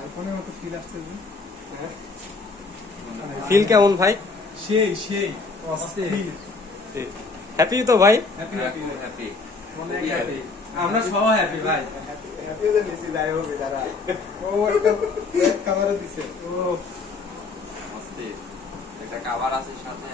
আইফোনের মতো ফিল আসছে। ফিল কেমন ভাই? সেই সেই হ্যাপি তো ভাই? হ্যাপি আমরা সব হ্যাপি ভাই। হ্যাপি যে নিছি যাই হবে যারা ও একটা ক্যামেরা দিছে। ও মস্তি একটা কভার আছে সাথে।